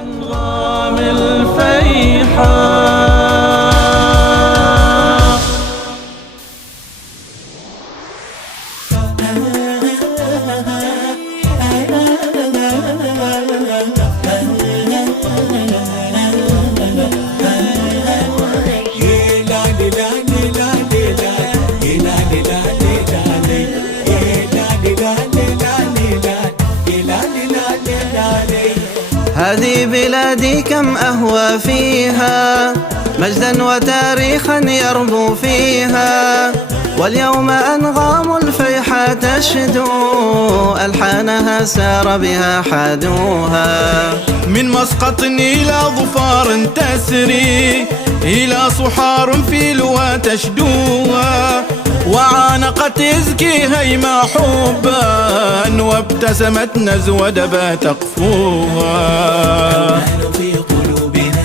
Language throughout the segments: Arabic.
أنغام الفيحاء. هذه بلادي كم أهوى فيها، مجدا وتاريخا يربو فيها، واليوم أنغام الفيحاء تشدو، ألحانها سار بها حادوها. من مسقط إلى ظفار تسري، إلى صحار في لوى تشدوها، وعانقت تزكي هيما حبا، وابتسمت نزوى دبا تقفوها. في قلوبنا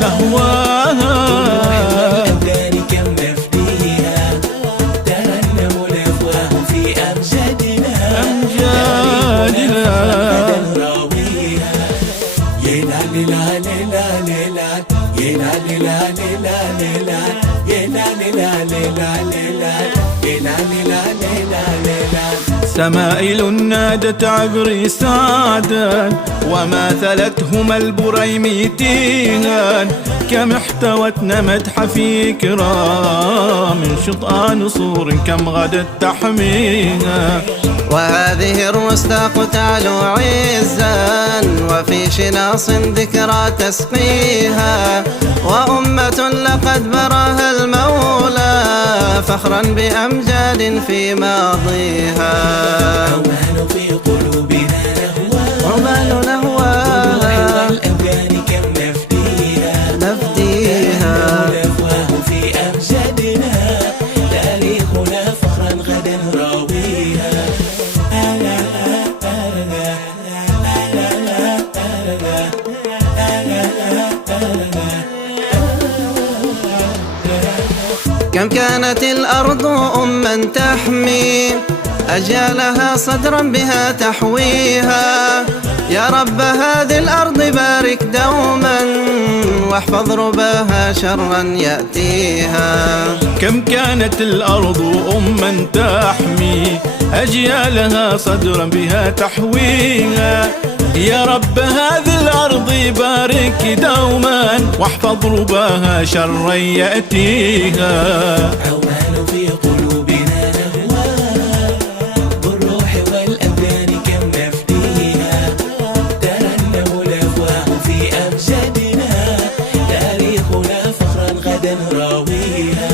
نهواها، الأبدان كم نفديها، ترنم الأفواه في أمجادنا راويها. يلا للا للا للا، يلا للا للا للا، يلا للا للا للا، يلا للا للا للا. سمائل نادت عبري سعدا، وماثلتهما البريميتيها، كم احتوتنا مدح في كرام، شطآن نصور كم غدت تحميها. وهذه الرستاق تعلو عزا، وفي شناص ذكرى تسقيها، وأمة لقد براها المولى، فخرا بأمجاد في ماضيها. عمان في قلوبنا عمان نهواها، والأبدان كم نفديها، نفديها. الأفواه في أمجادنا، تاريخنا فخرا غدا راويها. كم كانت الأرض أما تحمي، أجيالها صدرا بها تحويها، يا رب هذه الأرض بارك دوما، واحفظ رباها شرا يأتيها. كم كانت الأرض أما تحمي، أجيالها صدرا بها تحويها، يا رب هذه الأرض بارك دوما، واحفظ رباها شرا يأتيها. عمان في قلوبنا نهواها، بالروح والأبدان كم نفديها، ترنم الأفواه في أمجادنا، تاريخنا فخرا غدا راويها.